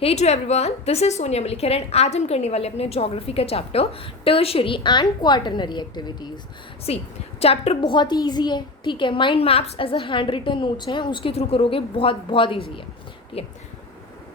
Hey to everyone, this is Sonia Malik and आज हम करने वाले अपने ज्योग्राफी का chapter tertiary and quaternary activities. सी चैप्टर बहुत ही ईजी है, ठीक है। Mind maps as a hand written notes हैं, उसके थ्रू करोगे, बहुत बहुत ईजी है, ठीक है।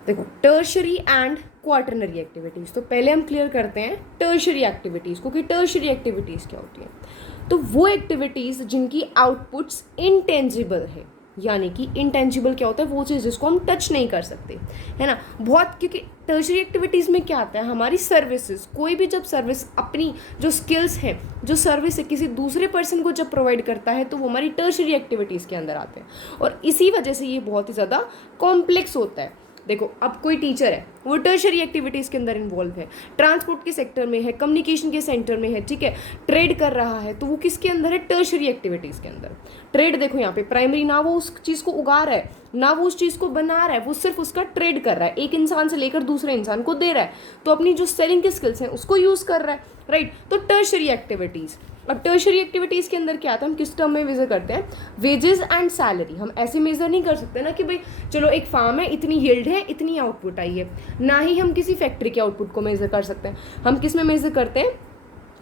देखो, टर्शरी एंड क्वाटरनरी एक्टिविटीज़, तो पहले हम क्लियर करते हैं टर्शरी एक्टिविटीज़ को कि टर्शरी एक्टिविटीज़ क्या होती हैं। तो वो एक्टिविटीज़ जिनकी आउटपुट्स इनटेंजिबल है, यानी कि इनटेंजिबल क्या होता है, वो चीज़ जिसको हम टच नहीं कर सकते, है ना। बहुत, क्योंकि टर्शरी एक्टिविटीज़ में क्या आता है, हमारी सर्विसेज, कोई भी जब सर्विस अपनी जो स्किल्स हैं, जो सर्विस है किसी दूसरे पर्सन को जब प्रोवाइड करता है, तो वो हमारी टर्शरी एक्टिविटीज़ के अंदर आते हैं। और इसी वजह से ये बहुत ही ज़्यादा कॉम्प्लेक्स होता है। देखो, अब कोई टीचर है, वो टर्शरी एक्टिविटीज़ के अंदर इन्वॉल्व है, ट्रांसपोर्ट के सेक्टर में है, कम्युनिकेशन के सेंटर में है, ठीक है, ट्रेड कर रहा है, तो वो किसके अंदर है, टर्शरी एक्टिविटीज़ के अंदर। ट्रेड देखो यहाँ पे प्राइमरी, ना वो उस चीज़ को उगा रहा है, ना वो उस चीज़ को बना रहा है, वो सिर्फ उसका ट्रेड कर रहा है, एक इंसान से लेकर दूसरे इंसान को दे रहा है, तो अपनी जो सेलिंग की स्किल्स हैं उसको यूज़ कर रहा है, राइट। तो टर्शरी एक्टिविटीज़। अब टर्शरी एक्टिविटीज़ के अंदर क्या आता है, हम किस टर्म में मेजर करते हैं, वेजेस एंड सैलरी। हम ऐसे मेजर नहीं कर सकते ना कि भाई चलो एक फार्म है, इतनी यील्ड है, इतनी आउटपुट आई है। ना ही हम किसी फैक्ट्री के आउटपुट को मेजर कर सकते हैं। हम किस में मेजर करते हैं,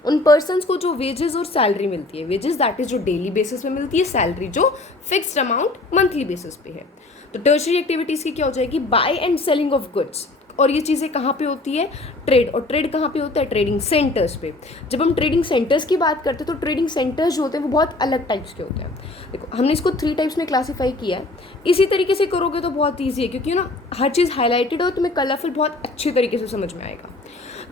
उन पर्सन्स को जो वेजेस और सैलरी मिलती है। वेजेस दैट इज जो डेली बेसिस पे मिलती है, सैलरी जो फिक्स्ड अमाउंट मंथली बेसिस पे है। तो टर्शरी एक्टिविटीज़ की क्या हो जाएगी, buy and selling of goods. और ये चीज़ें कहाँ पे होती है, ट्रेड। और ट्रेड कहाँ पे होता है, ट्रेडिंग सेंटर्स पे। जब हम ट्रेडिंग सेंटर्स की बात करते हैं, तो ट्रेडिंग सेंटर्स जो होते हैं वो बहुत अलग टाइप्स के होते हैं। देखो, हमने इसको 3 टाइप्स में क्लासीफाई किया है। इसी तरीके से करोगे तो बहुत ईजी है, क्योंकि ना हर चीज़ हाईलाइटेड हो, तुम्हें कलरफुल बहुत अच्छी तरीके से समझ में आएगा।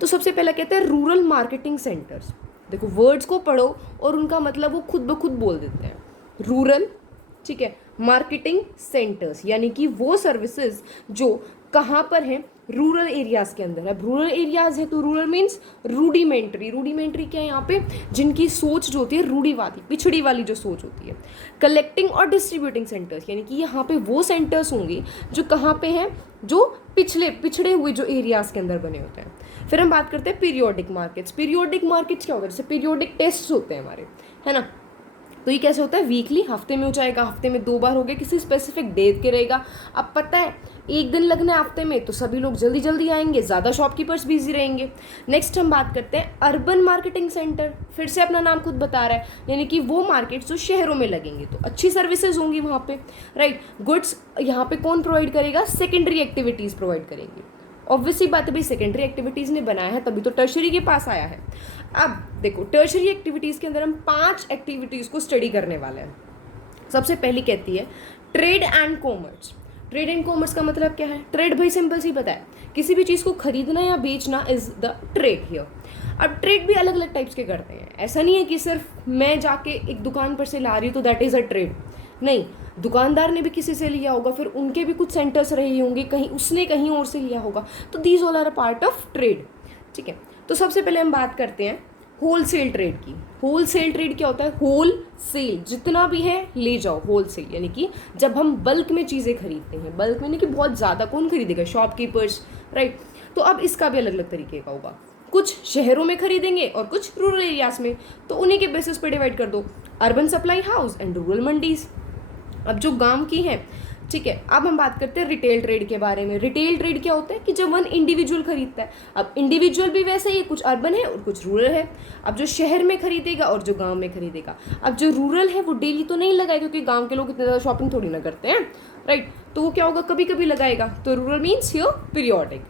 तो सबसे पहला कहते हैं रूरल मार्केटिंग सेंटर्स। देखो, वर्ड्स को पढ़ो और उनका मतलब वो खुद ब खुद बोल देते हैं। रूरल, ठीक है, मार्केटिंग सेंटर्स, यानी कि वो सर्विसेज जो कहाँ पर हैं, रूरल एरियाज़ के अंदर। अब रूरल एरियाज़ है तो रूरल मीन्स रूडिमेंट्री। रूडिमेंट्री क्या है यहाँ पे, जिनकी सोच जो होती है रूढ़ीवादी, पिछड़ी वाली जो सोच होती है। कलेक्टिंग और डिस्ट्रीब्यूटिंग सेंटर्स, यानी कि यहाँ पे वो सेंटर्स होंगे जो कहाँ पे हैं, जो पिछड़े हुए जो एरियाज़ के अंदर बने होते हैं। फिर हम बात करते हैं पीरियोडिक मार्केट्स। पीरियोडिक मार्केट्स क्या होता है, जैसे पीरियोडिक टेस्ट होते हैं हमारे, है ना। तो ये कैसे होता है, वीकली, हफ्ते में हो जाएगा, हफ्ते में 2 बार हो गया, किसी स्पेसिफिक डेट के रहेगा। अब पता है एक दिन लगना है हफ्ते में, तो सभी लोग जल्दी जल्दी आएंगे, ज़्यादा शॉपकीपर्स बिजी रहेंगे। नेक्स्ट हम बात करते हैं अर्बन मार्केटिंग सेंटर। फिर से अपना नाम खुद बता रहा है, यानी कि वो मार्केट्स जो शहरों में लगेंगे, तो अच्छी सर्विसेज होंगी वहाँ पे, राइट। गुड्स यहाँ पे कौन प्रोवाइड करेगा, सेकेंडरी एक्टिविटीज़ प्रोवाइड करेंगी। ऑब्वियसली बात है भाई, सेकेंडरी एक्टिविटीज़ ने बनाया है तभी तो टर्शरी के पास आया है। अब देखो, टर्शरी एक्टिविटीज़ के अंदर हम 5 एक्टिविटीज़ को स्टडी करने वाले हैं। सबसे पहली कहती है trade and commerce. Trade and commerce का मतलब क्या है, ट्रेड भाई सिंपल सी पता है, किसी भी चीज़ को खरीदना या बेचना इज द ट्रेड हियर। अब ट्रेड भी अलग अलग टाइप्स के करते हैं। ऐसा नहीं है कि सिर्फ मैं जाके एक दुकान पर से ला रही हूँ तो दैट इज़ अ ट्रेड। नहीं, दुकानदार ने भी किसी से लिया होगा, फिर उनके भी कुछ सेंटर्स रहे होंगे, कहीं उसने कहीं और से लिया होगा, तो these all are a part of trade, ठीक है। तो सबसे पहले हम बात करते हैं होल सेल ट्रेड की। होल सेल ट्रेड क्या होता है, होल सेल, जितना भी है ले जाओ, होल सेल, यानी कि जब हम बल्क में चीज़ें खरीदते हैं, बल्क में नहीं कि बहुत ज़्यादा, कौन खरीदेगा, शॉपकीपर्स, राइट। तो अब इसका भी अलग अलग तरीके का होगा, कुछ शहरों में खरीदेंगे और कुछ रूरल एरियाज में, तो उन्हीं के बेसिस पे डिवाइड कर दो, urban supply house and rural mandis. अब जो गांव की है, ठीक है। अब हम बात करते हैं रिटेल ट्रेड के बारे में। रिटेल ट्रेड क्या होता है कि जब वन इंडिविजुअल खरीदता है, अब इंडिविजुअल भी वैसे ही, कुछ अर्बन है और कुछ रूरल है। अब जो शहर में खरीदेगा और जो गांव में खरीदेगा, अब जो रूरल है वो डेली तो नहीं लगाएगा, क्योंकि गांव के लोग इतने ज़्यादा शॉपिंग थोड़ी ना करते हैं, राइट। तो वो क्या होगा, कभी कभी लगाएगा। तो rural means here periodic.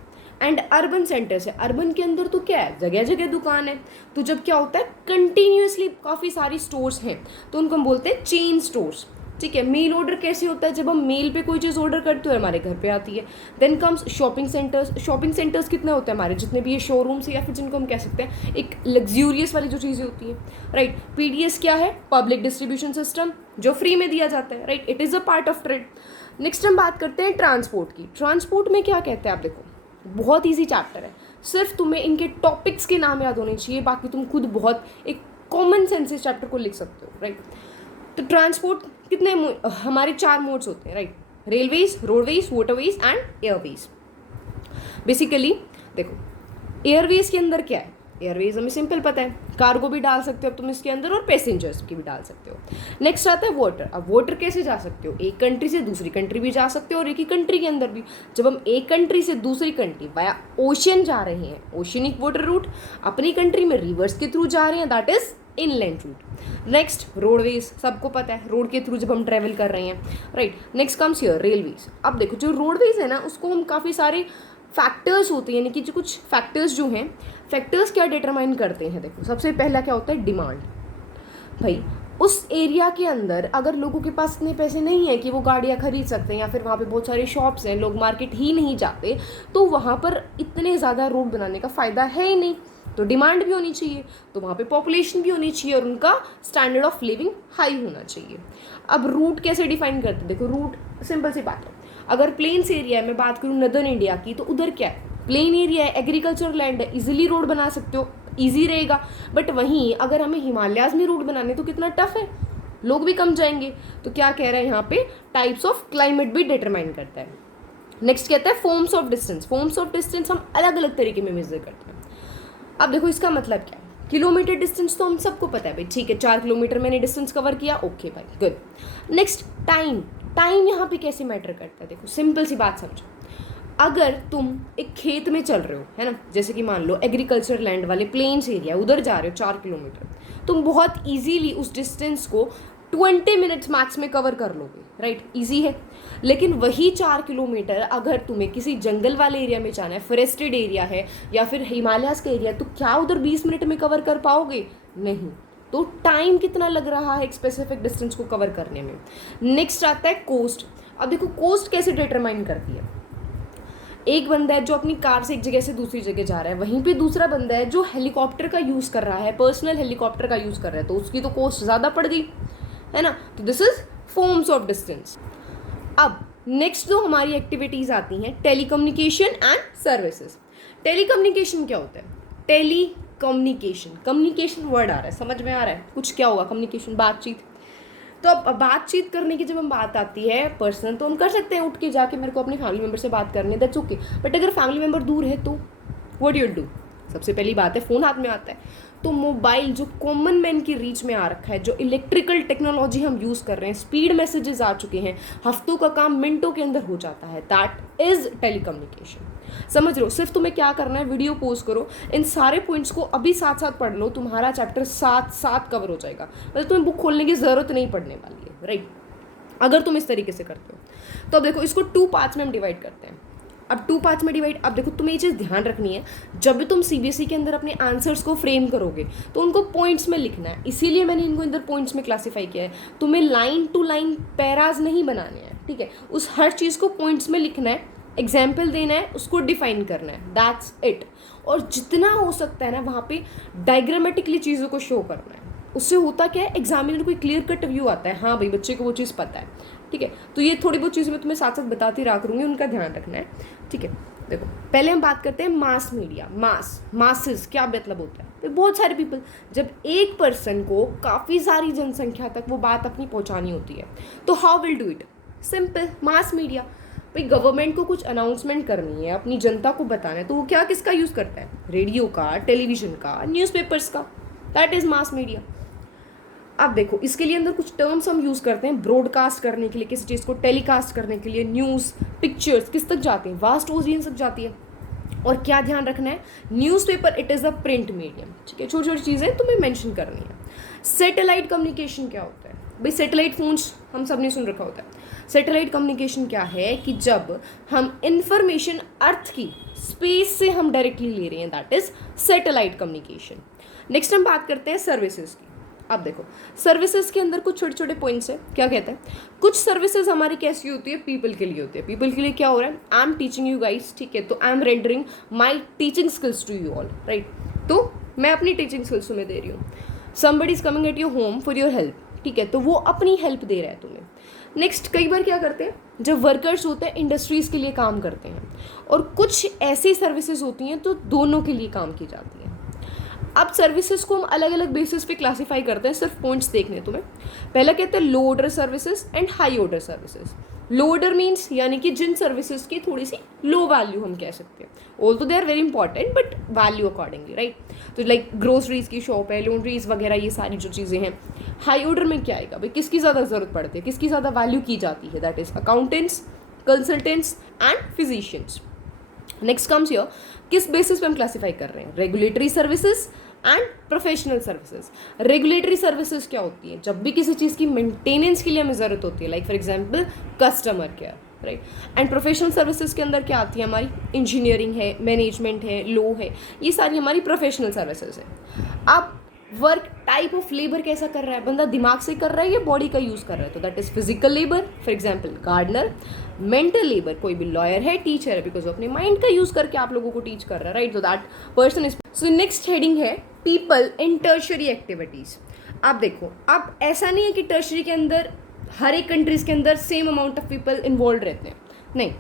And urban centres है, अर्बन के अंदर तो क्या है, जगह जगह दुकान है। तो जब क्या होता है, कंटिन्यूसली काफ़ी सारी स्टोर्स हैं, तो उनको हम बोलते हैं चेन स्टोर्स, ठीक है। मेल ऑर्डर कैसे होता है, जब हम मेल पे कोई चीज़ ऑर्डर करते हो हमारे घर पे आती है। Then comes shopping centres. Shopping centres कितने होते हैं हमारे, जितने भी ये शोरूम्स या फिर जिनको हम कह सकते हैं एक लग्जूरियस वाली जो चीज़ें होती है, राइट। पीडीएस क्या है, पब्लिक डिस्ट्रीब्यूशन सिस्टम, जो फ्री में दिया जाता है, right. It is a part of trade. Next हम बात करते हैं ट्रांसपोर्ट की। ट्रांसपोर्ट में क्या कहते हैं, आप देखो, बहुत ईजी चैप्टर है, सिर्फ तुम्हें इनके टॉपिक्स के नाम याद होने चाहिए, बाकी तुम खुद बहुत एक कॉमन सेंस इस चैप्टर को लिख सकते हो, राइट। तो ट्रांसपोर्ट कितने हमारे 4 मोड्स होते हैं, right. Railways, roadways, waterways and Airways. Basically देखो, एयरवेज के अंदर क्या है, एयरवेज हमें सिंपल पता है, कार्गो भी डाल सकते हो अब तुम इसके अंदर और पैसेंजर्स की भी डाल सकते हो। नेक्स्ट आता है वाटर। अब वाटर कैसे जा सकते हो, एक कंट्री से दूसरी कंट्री भी जा सकते हो और एक ही कंट्री के अंदर भी। जब हम एक कंट्री से दूसरी कंट्री वाया ओशियन जा रहे हैं, ओशियनिक वाटर रूट, अपनी कंट्री में रिवर्स के थ्रू जा रहे हैं, that is inland route. Next roadways, सबको पता है रोड के थ्रू जब हम ट्रेवल कर रहे हैं, right. Next comes here railways. अब देखो जो रोडवेज है ना, उसको हम काफ़ी सारे फैक्टर्स होते हैं, यानी कि जो कुछ फैक्टर्स जो हैं, फैक्टर्स क्या डिटरमाइन करते हैं। देखो सबसे पहला क्या होता है, डिमांड। भाई उस एरिया के अंदर अगर लोगों के पास इतने पैसे नहीं है कि वो गाड़ियाँ खरीद सकते हैं, या फिर वहाँ पे बहुत सारे शॉप्स हैं, लोग मार्केट ही नहीं जाते, तो वहाँ पर इतने ज़्यादा रोड बनाने का फ़ायदा है ही नहीं। तो डिमांड भी होनी चाहिए, तो वहाँ पे पॉपुलेशन भी होनी चाहिए और उनका स्टैंडर्ड ऑफ लिविंग हाई होना चाहिए। अब रूट कैसे डिफाइन करते हैं, देखो रूट सिंपल सी बात है, अगर प्लेन्स एरिया में बात करूँ नदर्न इंडिया की, तो उधर क्या है, प्लेन एरिया है, एग्रीकल्चर लैंड है, इजीली रोड बना सकते हो, ईजी रहेगा। बट वहीं अगर हमें हिमालयाज में रोड बनाने तो कितना टफ है, लोग भी कम जाएंगे। तो क्या कह रहे हैं यहाँ पे, टाइप्स ऑफ क्लाइमेट भी डिटरमाइन करता है। नेक्स्ट कहता है forms of distance. Forms of distance हम अलग अलग तरीके में मेजर करते हैं। अब देखो इसका मतलब क्या है, किलोमीटर डिस्टेंस तो हम सबको पता है भाई, ठीक है 4 किलोमीटर मैंने डिस्टेंस कवर किया, ओके भाई गुड। Next time. टाइम यहाँ पे कैसे मैटर करता है, देखो सिंपल सी बात समझो, अगर तुम एक खेत में चल रहे हो, है ना, जैसे कि मान लो एग्रीकल्चर लैंड वाले प्लेन्स एरिया, उधर जा रहे हो 4 किलोमीटर, तुम बहुत इजीली उस डिस्टेंस को 20 मिनट्स मैक्स में कवर कर लोगे, राइट, इजी है। लेकिन वही 4 किलोमीटर अगर तुम्हें किसी जंगल वाले एरिया में जाना है, फॉरेस्टेड एरिया है या फिर हिमालयाज का एरिया, तो क्या उधर 20 मिनट में कवर कर पाओगे, नहीं। तो टाइम कितना लग रहा है एक स्पेसिफिक डिस्टेंस को कवर करने में। नेक्स्ट आता है कोस्ट। अब देखो कोस्ट कैसे डिटरमाइन करती है, एक बंदा है जो अपनी कार से एक जगह से दूसरी जगह जा रहा है, वहीं पे दूसरा बंदा है जो हेलीकॉप्टर का यूज़ कर रहा है, पर्सनल हेलीकॉप्टर का यूज़ कर रहा है, तो उसकी तो कॉस्ट ज़्यादा पड़ गई, है ना। तो this is forms of distance. अब नेक्स्ट जो हमारी एक्टिविटीज़ आती हैं, टेलीकम्युनिकेशन एंड सर्विसेज। टेलीकम्युनिकेशन क्या होता है, टेलीकम्युनिकेशन, कम्युनिकेशन वर्ड आ रहा है, समझ में आ रहा है कुछ क्या होगा, कम्युनिकेशन बातचीत। तो अब बातचीत करने की जब हम बात आती है पर्सनल, तो हम कर सकते हैं उठ के जाके मेरे को अपने फैमिली मेम्बर से बात करनी है, दैट्स ओके। बट अगर फैमिली मेम्बर दूर है तो व्हाट यू डू, सबसे पहली बात है फ़ोन हाथ में आता है। तो मोबाइल जो कॉमन मैन की रीच में आ रखा है, जो इलेक्ट्रिकल टेक्नोलॉजी हम यूज़ कर रहे हैं, स्पीड मैसेजेस आ चुके हैं, हफ्तों का काम मिनटों के अंदर हो जाता है, दैट इज़ टेलीकम्युनिकेशन। समझ रहे हो, सिर्फ तुम्हें क्या करना है, वीडियो पोज करो, इन सारे पॉइंट्स को अभी साथ साथ पढ़ लो, तुम्हारा चैप्टर साथ साथ कवर हो जाएगा, मतलब तुम्हें बुक खोलने की ज़रूरत नहीं पड़ने वाली है, राइट, अगर तुम इस तरीके से करते हो। तो अब देखो इसको 2 पार्ट्स में हम डिवाइड करते हैं। अब 2 पार्ट्स में डिवाइड, अब देखो तुम्हें ये चीज़ ध्यान रखनी है, जब भी तुम सीबीएसई के अंदर अपने आंसर्स को फ्रेम करोगे तो उनको पॉइंट्स में लिखना है, इसीलिए मैंने इनको अंदर पॉइंट्स में क्लासीफाई किया है। तुम्हें लाइन टू लाइन पैराज नहीं बनाने हैं, ठीक है, उस हर चीज़ को पॉइंट्स में लिखना है, एग्जाम्पल देना है, उसको डिफाइन करना है, दैट्स इट। और जितना हो सकता है ना वहाँ पे डायग्रामेटिकली चीज़ों को शो करना है, उससे होता क्या है, एग्जामिनर को क्लियर कट व्यू आता है, हाँ भाई बच्चे को वो चीज़ पता है, ठीक है। तो ये थोड़ी बहुत चीज़ मैं तुम्हें साथ साथ बताती रहा करूँगी, उनका ध्यान रखना है, ठीक है। देखो पहले हम बात करते हैं मास मीडिया। मासेस क्या मतलब होता है, तो बहुत सारे पीपल, जब एक पर्सन को काफ़ी सारी जनसंख्या तक वो बात अपनी पहुंचानी होती है, तो how will do it, simple, mass media. भाई गवर्नमेंट को कुछ अनाउंसमेंट करनी है, अपनी जनता को बताना है, तो वो क्या किसका यूज़ करता है, रेडियो का, टेलीविजन का, न्यूज़पेपर्स का, दैट इज़ मास मीडिया। अब देखो इसके लिए अंदर कुछ टर्म्स हम यूज़ करते हैं, ब्रॉडकास्ट करने के लिए, किसी चीज़ को टेलीकास्ट करने के लिए, न्यूज़, पिक्चर्स किस तक जाती हैं, वास्ट ऑडियंस तक जाती है। और क्या ध्यान रखना है, newspaper it is a print medium, ठीक है, छोटी छोटी चीज़ें तुम्हें मेंशन करनी है। सैटेलाइट कम्युनिकेशन क्या होता है, भाई सैटेलाइट फोन्स हम सब ने सुन रखा होता है। सैटेलाइट कम्युनिकेशन क्या है कि जब हम इंफॉर्मेशन अर्थ की स्पेस से हम डायरेक्टली ले रहे हैं, that is satellite communication. Next हम बात करते हैं सर्विसेज की। अब देखो सर्विसेज के अंदर कुछ छोटे छोटे पॉइंट्स है, क्या कहते हैं, कुछ सर्विसेज हमारी कैसी होती है, पीपल के लिए होती है। पीपल के लिए क्या हो रहा है, I am teaching you guys, ठीक है, तो I am rendering my teaching skills to you all, right, तो मैं अपनी टीचिंग स्किल्स तुम्हें दे रही हूँ। Somebody is coming at your home for your help, ठीक है, तो वो अपनी हेल्प दे रहा है तुम्हें। नेक्स्ट कई बार क्या करते हैं, जब वर्कर्स होते हैं इंडस्ट्रीज़ के लिए काम करते हैं, और कुछ ऐसी सर्विसेज होती हैं तो दोनों के लिए काम की जाती हैं। अब सर्विसेज को हम अलग अलग बेसिस पे क्लासीफाई करते हैं, सिर्फ पॉइंट्स देखने तुम्हें। पहला कहते हैं low order services and high order services. Low order means यानी कि जिन सर्विसेज की थोड़ी सी लो वैल्यू हम कह सकते हैं, although they are very important but value accordingly, right. तो लाइक ग्रोसरीज की शॉप है, लॉन्ड्रीज वगैरह, ये सारी जो चीज़ें हैं। हाई ऑर्डर में क्या आएगा भाई, किसकी ज़्यादा ज़रूरत पड़ती है, किसकी ज़्यादा वैल्यू की जाती है, that is accountants, consultants and physicians. Next comes here, किस बेसिस पे हम क्लासीफाई कर रहे हैं, regulatory services and professional services. Regulatory services क्या होती है, जब भी किसी चीज़ की मेंटेनेंस के लिए हमें ज़रूरत होती है, like for example customer care, right. And professional services के अंदर क्या आती है हमारी, इंजीनियरिंग है, मैनेजमेंट है, लॉ है, ये सारी हमारी प्रोफेशनल सर्विसेज है। अब वर्क टाइप ऑफ लेबर कैसा कर रहा है, बंदा दिमाग से कर रहा है या बॉडी का यूज़ कर रहा है, तो that is physical labour, for example gardener. Mental labour, कोई भी लॉयर है, टीचर है, बिकॉज वो अपने माइंड का यूज़ करके आप लोगों को टीच कर रहा है, राइट। तो that person is. So next heading है पीपल इन टर्शरी एक्टिविटीज़। आप देखो, अब ऐसा नहीं है कि टर्शरी के अंदर हर एक कंट्रीज़ के अंदर same amount of people involve रहते हैं, नहीं।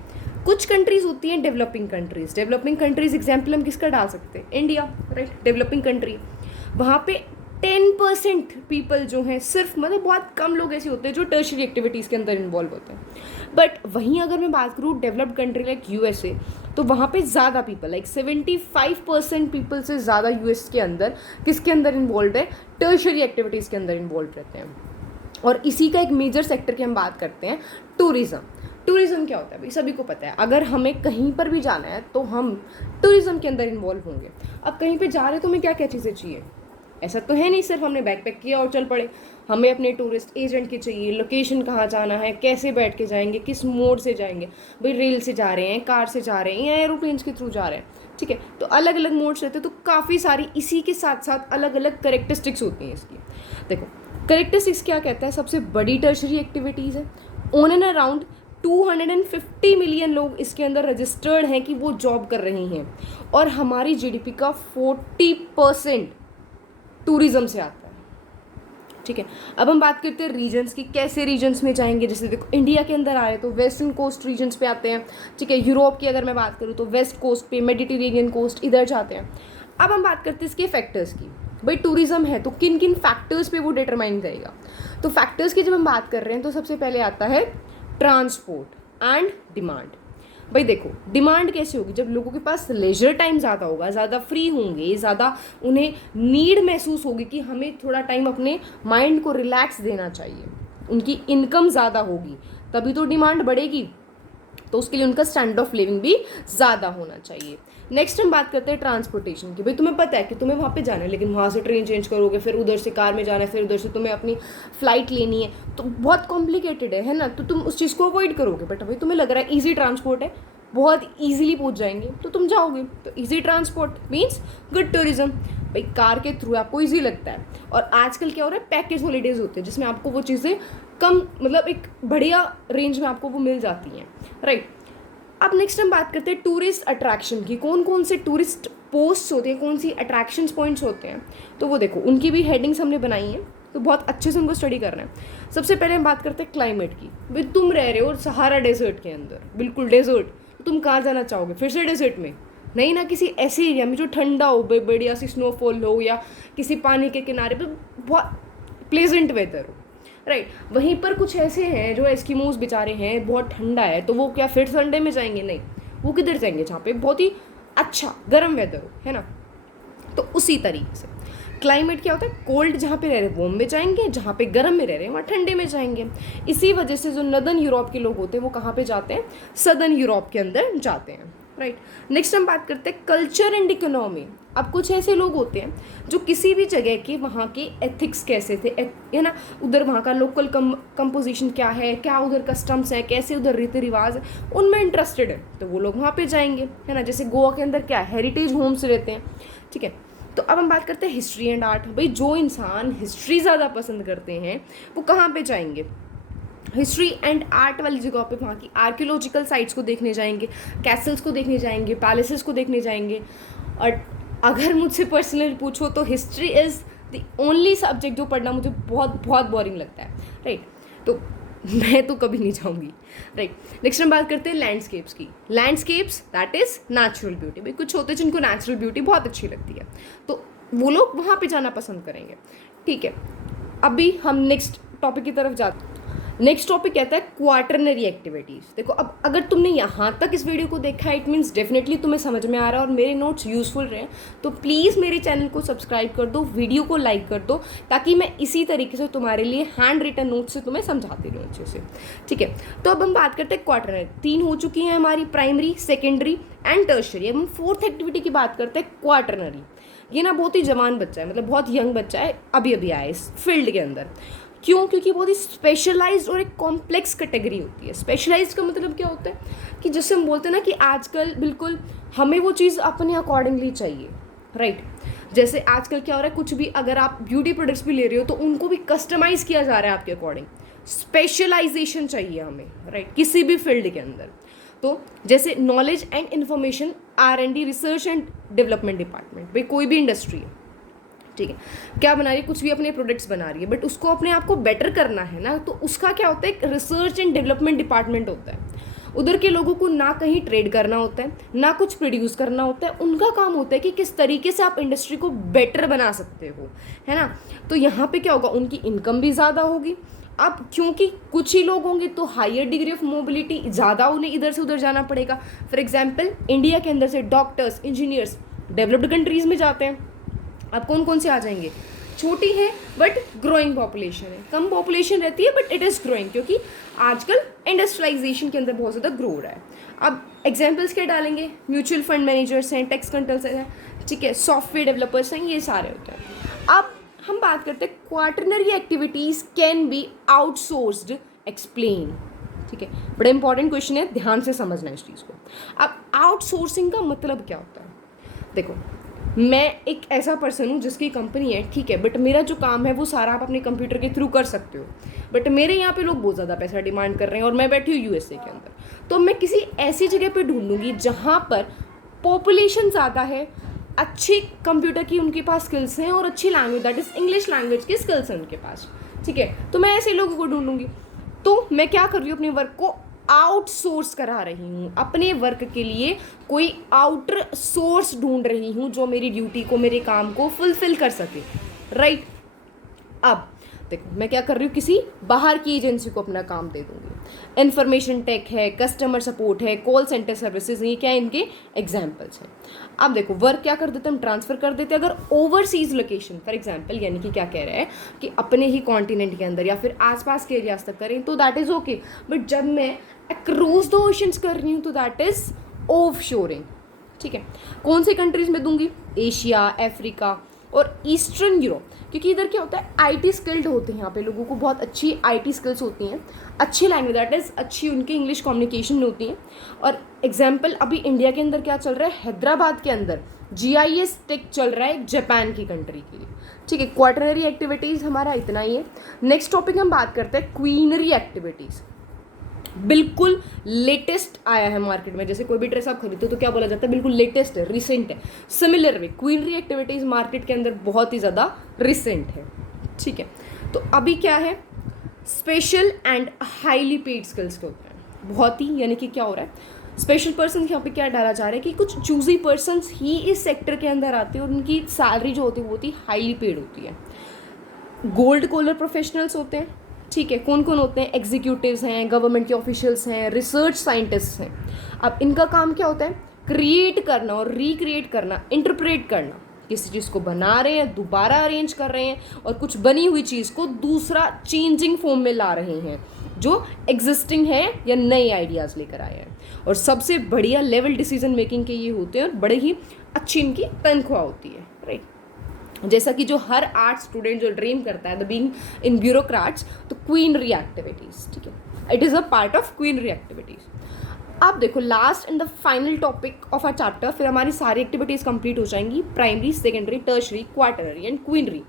कुछ कंट्रीज़ होती हैं developing countries. Developing countries example हम किसका डाल सकते हैं, इंडिया, राइट। डेवलपिंग कंट्री, वहाँ पे 10% पीपल जो हैं, सिर्फ मतलब बहुत कम लोग ऐसे होते हैं जो टर्शरी एक्टिविटीज़ के अंदर इन्वॉल्व होते हैं। बट वहीं अगर मैं बात करूँ डेवलप्ड कंट्री लाइक यूएसए, तो वहाँ पे ज़्यादा पीपल, लाइक 75% पीपल से ज़्यादा यूएस के अंदर किसके अंदर इन्वॉल्व है, टर्शरी एक्टिविटीज़ के अंदर इन्वॉल्व रहते हैं। और इसी का एक मेजर सेक्टर की हम बात करते हैं, टूरिज़्म। टूरिज़्म क्या होता है भाई, सभी को पता है, अगर हमें कहीं पर भी जाना है तो हम टूरिज़्म के अंदर इन्वॉल्व होंगे। अब कहीं पे जा रहे हैं तो हमें क्या क्या चीज़ें चाहिए, ऐसा तो है नहीं सिर्फ हमने बैकपैक किया और चल पड़े। हमें अपने टूरिस्ट एजेंट की चाहिए, लोकेशन कहाँ जाना है, कैसे बैठ के जाएंगे, किस मोड से जाएंगे, भाई रेल से जा रहे हैं, कार से जा रहे हैं या एरोप्लेन्स के थ्रू जा रहे हैं, ठीक है। तो अलग अलग मोड्स रहते हैं, तो काफ़ी सारी इसी के साथ साथ अलग अलग करेक्टरिस्टिक्स होती हैं इसकी। देखो करेक्टरिस्टिक्स क्या कहता है, सबसे बड़ी टर्शरी एक्टिविटीज़ है, ऑन एंड अराउंड 250 मिलियन लोग इसके अंदर रजिस्टर्ड हैं कि वो जॉब कर रहे हैं, और हमारी जीडीपी का 40% टूरिज्म से आता है, ठीक है। अब हम बात करते हैं रीजन्स की, कैसे रीजन्स में जाएंगे। जैसे देखो इंडिया के अंदर आ रहे हैं तो वेस्टर्न कोस्ट रीजन्स पे आते हैं, ठीक है। यूरोप की अगर मैं बात करूँ तो वेस्ट कोस्ट पे, मेडिटेरेनियन कोस्ट, इधर जाते हैं। अब हम बात करते हैं इसके फैक्टर्स की, भाई टूरिज्म है तो किन किन फैक्टर्स पे वो डिटरमाइन करेगा। तो फैक्टर्स की जब हम बात कर रहे हैं तो सबसे पहले आता है ट्रांसपोर्ट एंड डिमांड। भाई देखो डिमांड कैसे होगी, जब लोगों के पास लेजर टाइम ज़्यादा होगा, ज़्यादा फ्री होंगे, ज़्यादा उन्हें नीड महसूस होगी कि हमें थोड़ा टाइम अपने माइंड को रिलैक्स देना चाहिए, उनकी इनकम ज़्यादा होगी, तभी तो डिमांड बढ़ेगी, तो उसके लिए उनका स्टैंडर्ड ऑफ लिविंग भी ज़्यादा होना चाहिए। नेक्स्ट हम बात करते हैं ट्रांसपोर्टेशन की। भाई तुम्हें पता है कि तुम्हें वहाँ पे जाना है, लेकिन वहाँ से ट्रेन चेंज करोगे, फिर उधर से कार में जाना है, फिर उधर से तुम्हें अपनी फ़्लाइट लेनी है, तो बहुत कॉम्प्लिकेटेड है ना, तो तुम उस चीज़ को अवॉइड करोगे। बट अभी तुम्हें लग रहा है ईजी ट्रांसपोर्ट है, बहुत ईजिली पहुँच जाएंगे, तो तुम जाओगे। तो easy transport means good tourism. भाई कार के थ्रू आपको ईजी लगता है, और आजकल क्या हो रहा है, पैकेज हॉलीडेज होते हैं जिसमें आपको वो चीज़ें कम, मतलब एक बढ़िया रेंज में आपको वो मिल जाती हैं, राइट। अब नेक्स्ट हम बात करते हैं टूरिस्ट अट्रैक्शन की, कौन कौन से टूरिस्ट पोस्ट्स होते हैं, कौन सी अट्रैक्शंस पॉइंट्स होते हैं, तो वो देखो उनकी भी हेडिंग्स हमने बनाई हैं, तो बहुत अच्छे से उनको स्टडी करना है। सबसे पहले हम बात करते हैं क्लाइमेट की। भाई तुम रह रहे हो सहारा डेजर्ट के अंदर, बिल्कुल डेजर्ट, तो तुम कहाँ जाना चाहोगे, फिर से डेजर्ट में नहीं ना, किसी ऐसे एरिया में जो ठंडा हो, बढ़िया सी स्नोफॉल हो, या किसी पानी के किनारे पर बहुत प्लेजेंट वेदर हो, राइट। वहीं पर कुछ ऐसे हैं जो एस्किमोज बेचारे हैं, बहुत ठंडा है, तो वो क्या फिर संडे में जाएंगे, नहीं, वो किधर जाएंगे जहाँ पे बहुत ही अच्छा गर्म वेदर हो, है ना। तो उसी तरीके से क्लाइमेट क्या होता है, कोल्ड जहाँ पे रह रहे हैं वार्म में जाएंगे, जहाँ पे गर्म में रह रहे हैं वहाँ ठंडे में जाएंगे। इसी वजह से जो नदर्न यूरोप के लोग होते हैं वो कहाँ पे जाते हैं, सदर्न यूरोप के अंदर जाते हैं, राइट। नेक्स्ट हम बात करते हैं कल्चर एंड इकोनॉमी। अब कुछ ऐसे लोग होते हैं जो किसी भी जगह के वहाँ के एथिक्स कैसे थे, है ना, उधर वहाँ का लोकल कंपोजिशन क्या है, क्या उधर कस्टम्स है, कैसे उधर रीति रिवाज है, उनमें इंटरेस्टेड है, तो वो लोग वहाँ पे जाएंगे, है ना। जैसे गोवा के अंदर क्या हेरिटेज होम्स रहते हैं, ठीक है। तो अब हम बात करते हैं हिस्ट्री एंड आर्ट। भाई जो इंसान हिस्ट्री ज़्यादा पसंद करते हैं वो कहाँ पे जाएंगे, हिस्ट्री एंड आर्ट वाली जगह पे, वहाँ की आर्कियोलॉजिकल साइट्स को देखने जाएंगे, कैसल्स को देखने जाएंगे, पैलेसेस को देखने जाएंगे। और अगर मुझसे पर्सनली पूछो तो history is the only subject जो पढ़ना मुझे बहुत बहुत बोरिंग लगता है, राइट। तो मैं तो कभी नहीं जाऊँगी, राइट। नेक्स्ट हम बात करते हैं लैंडस्केप्स की। Landscapes that is natural beauty. भाई कुछ होते हैं जिनको नेचुरल ब्यूटी बहुत अच्छी लगती है, तो वो लोग वहाँ पे जाना पसंद करेंगे, ठीक है। अभी हम नेक्स्ट टॉपिक की तरफ जाते हैं। नेक्स्ट टॉपिक कहता है क्वार्टरनरी एक्टिविटीज़। देखो अब अगर तुमने यहाँ तक इस वीडियो को देखा है इट मीन्स डेफिनेटली तुम्हें समझ में आ रहा है और मेरे नोट्स यूजफुल रहे, तो प्लीज़ मेरे चैनल को सब्सक्राइब कर दो, वीडियो को लाइक कर दो, ताकि मैं इसी तरीके से तुम्हारे लिए हैंड रिटन नोट्स से तुम्हें समझाती रहूँ अच्छे से। ठीक है, तो अब हम बात करते हैं क्वार्टरनरी। 3 हो चुकी हैं हमारी, प्राइमरी, सेकेंडरी एंड टर्शरी। अब हम 4th एक्टिविटी की बात करते हैं क्वार्टरनरी। ये ना बहुत ही जवान बच्चा है, मतलब बहुत यंग बच्चा है, अभी अभी आया इस फील्ड के अंदर। क्यों? क्योंकि बहुत ही स्पेशलाइज्ड और एक कॉम्प्लेक्स कैटेगरी होती है। स्पेशलाइज्ड का मतलब क्या होता है कि जैसे हम बोलते हैं ना कि आजकल बिल्कुल हमें वो चीज़ अपने अकॉर्डिंगली चाहिए, राइट। जैसे आजकल क्या हो रहा है, कुछ भी अगर आप ब्यूटी प्रोडक्ट्स भी ले रहे हो तो उनको भी कस्टमाइज़ किया जा रहा है आपके अकॉर्डिंग। स्पेशलाइजेशन चाहिए हमें, राइट, किसी भी फील्ड के अंदर। तो जैसे knowledge and information, R&D, research and development department, भाई कोई भी इंडस्ट्री है, ठीक है, क्या बना रही है, कुछ भी अपने प्रोडक्ट्स बना रही है, बट उसको अपने आप को बेटर करना है ना, तो उसका क्या होता है, एक रिसर्च एंड डेवलपमेंट डिपार्टमेंट होता है। उधर के लोगों को ना कहीं ट्रेड करना होता है, ना कुछ प्रोड्यूस करना होता है, उनका काम होता है कि किस तरीके से आप इंडस्ट्री को बेटर बना सकते हो, है ना। तो यहाँ पे क्या होगा, उनकी इनकम भी ज़्यादा होगी। अब क्योंकि कुछ ही लोग होंगे तो हायर डिग्री ऑफ मोबिलिटी, ज़्यादा उन्हें इधर से उधर जाना पड़ेगा। फॉर एग्जाम्पल इंडिया के अंदर से डॉक्टर्स, इंजीनियर्स डेवलप्ड कंट्रीज़ में जाते हैं। अब कौन कौन से आ जाएंगे, छोटी है बट ग्रोइंग पॉपुलेशन है, कम पॉपुलेशन रहती है बट इट इज़ ग्रोइंग, क्योंकि आजकल इंडस्ट्रियलाइजेशन के अंदर बहुत ज़्यादा ग्रो हो रहा है। अब एग्जाम्पल्स क्या डालेंगे, म्यूचुअल फंड मैनेजर्स हैं, टैक्स कंसल्टेंट्स हैं, ठीक है, सॉफ्टवेयर डेवलपर्स हैं, ये सारे होते हैं। अब हम बात करते हैं quaternary activities can be outsourced, explain. ठीक है, बड़ा इंपॉर्टेंट क्वेश्चन है, ध्यान से समझना इस चीज़ को। अब आउटसोर्सिंग का मतलब क्या होता है, देखो मैं एक ऐसा पर्सन हूँ जिसकी कंपनी है, ठीक है, बट मेरा जो काम है वो सारा आप अपने कंप्यूटर के थ्रू कर सकते हो, बट मेरे यहाँ पे लोग बहुत ज़्यादा पैसा डिमांड कर रहे हैं और मैं बैठी हूँ USA के अंदर, तो मैं किसी ऐसी जगह पे ढूंढूंगी जहाँ पर पॉपुलेशन ज़्यादा है, अच्छी कंप्यूटर की उनके पास स्किल्स हैं और अच्छी language that is English language की स्किल्स हैं उनके पास, ठीक है। तो मैं ऐसे लोगों को ढूंढूंगी। तो मैं क्या कर रही हूँ, अपने वर्क को आउटसोर्स करा रही हूँ, अपने वर्क के लिए कोई आउटर सोर्स ढूंढ रही हूँ जो मेरी ड्यूटी को, मेरे काम को फुलफिल कर सके, राइट। अब देखो मैं क्या कर रही हूँ, किसी बाहर की एजेंसी को अपना काम दे दूँगी। इन्फॉर्मेशन टेक है, कस्टमर सपोर्ट है, कॉल सेंटर सर्विसेज, ये क्या इनके एग्जाम्पल्स हैं। अब देखो वर्क क्या कर देते हैं, हम ट्रांसफ़र कर देते हैं। अगर ओवरसीज लोकेशन फॉर एग्जांपल, यानी कि क्या कह रहे हैं कि अपने ही कॉन्टिनेंट के अंदर या फिर आसपास के एरियाज तक करें तो दैट इज़ ओके, बट जब मैं अक्रॉस द ओशंस कर रही हूँ तो दैट इज़ ऑफ शोरिंग, ठीक है। कौन सी कंट्रीज़ में दूंगी, एशिया, अफ्रीका और ईस्टर्न यूरोप, क्योंकि इधर क्या होता है IT स्किल्ड होते हैं, यहाँ पे लोगों को बहुत अच्छी IT स्किल्स होती हैं, अच्छी लैंग्वेज दैट इज़ अच्छी उनकी इंग्लिश कम्युनिकेशन होती है। और एग्जाम्पल अभी इंडिया के अंदर क्या चल रहा है, हैदराबाद के अंदर GIS टेक चल रहा है जापान की कंट्री के लिए, ठीक है। क्वार्टरनरी एक्टिविटीज़ हमारा इतना ही है। नेक्स्ट टॉपिक हम बात करते हैं क्वीनरी एक्टिविटीज़। बिल्कुल लेटेस्ट आया है मार्केट में, जैसे कोई भी ड्रेस आप खरीदते हो तो क्या बोला जाता है, बिल्कुल लेटेस्ट है, रिसेंट है। Similar way quinary activities market के अंदर बहुत ही ज़्यादा रिसेंट है, ठीक है। तो अभी क्या है, special and highly paid skills के होते हैं, बहुत ही, यानी कि क्या हो रहा है, स्पेशल पर्सन यहाँ पे क्या डाला जा रहा है कि कुछ चूजी पर्सन्स ही इस सेक्टर के अंदर आते हैं और उनकी सैलरी जो होती है वो होती है हाईली पेड होती है। गोल्ड कॉलर प्रोफेशनल्स होते हैं, ठीक है। कौन कौन होते हैं, एग्जीक्यूटिव्स हैं, गवर्नमेंट के ऑफिशियल्स हैं, रिसर्च साइंटिस्ट हैं। अब इनका काम क्या होता है, क्रिएट करना और रिक्रिएट करना, इंटरप्रेट करना, किसी चीज़ को बना रहे हैं, दोबारा अरेंज कर रहे हैं और कुछ बनी हुई चीज़ को दूसरा चेंजिंग फॉर्म में ला रहे हैं जो एग्जिस्टिंग है या नए आइडियाज़ लेकर आए हैं। और सबसे बढ़िया लेवल डिसीजन मेकिंग के ये होते हैं और बड़े ही अच्छी इनकी तनख्वाह होती है, राइट। जैसा कि जो हर आर्ट स्टूडेंट जो ड्रीम करता है द बीइंग इन ब्यूरोक्रेट्स, तो क्वीनरी एक्टिविटीज़, ठीक है, it is a part of quinary activities. अब देखो last and the final topic of our chapter, फिर हमारी सारी एक्टिविटीज़ कंप्लीट हो जाएंगी, primary, secondary, tertiary, quaternary and quinary.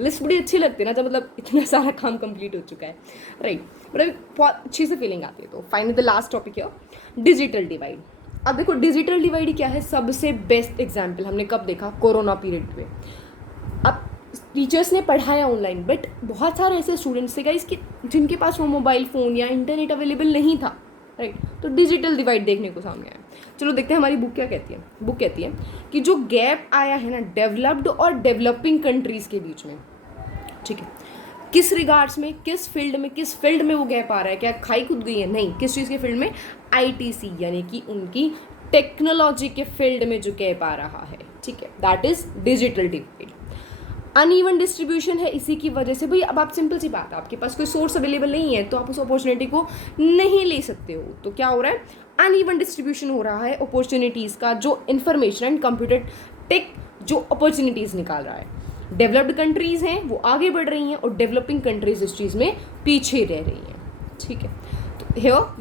List बड़ी अच्छी लगती है ना जब मतलब इतना सारा काम कंप्लीट हो चुका है, राइट, बट अभी बहुत अच्छी से फीलिंग आती है। तो फाइनली द लास्ट टॉपिक है डिजिटल डिवाइड। अब देखो डिजिटल डिवाइड क्या है, सबसे बेस्ट एग्जाम्पल हमने कब देखा, कोरोना पीरियड में। अब टीचर्स ने पढ़ाया ऑनलाइन, बट बहुत सारे ऐसे स्टूडेंट्स थे गाइस कि जिनके पास वो मोबाइल फ़ोन या इंटरनेट अवेलेबल नहीं था, राइट। तो डिजिटल डिवाइड देखने को सामने आया। चलो देखते हैं हमारी बुक क्या कहती है। बुक कहती है कि जो गैप आया है ना डेवलप्ड और डेवलपिंग कंट्रीज़ के बीच में, ठीक है, किस रिगार्ड्स में, किस फील्ड में वो गैप आ रहा है, क्या खाई खुद गई है, नहीं, किस चीज़ के फील्ड में, आईटीसी यानी कि उनकी टेक्नोलॉजी के फील्ड में जो गैप आ रहा है, ठीक है, that is digital divide. Uneven distribution है इसी की वजह से। भाई अब आप सिंपल सी बात है, आपके पास कोई सोर्स अवेलेबल नहीं है तो आप उस अपॉर्चुनिटी को नहीं ले सकते हो, तो क्या हो रहा है, अनइवन डिस्ट्रीब्यूशन हो रहा है अपॉर्चुनिटीज़ का, जो इन्फॉर्मेशन एंड कंप्यूटर टेक जो अपॉर्चुनिटीज़ निकाल रहा है। डेवलप्ड कंट्रीज़ हैं वो आगे बढ़ रही हैं और डेवलपिंग कंट्रीज इस चीज़ में पीछे रह रही हैं, ठीक है। तो हियर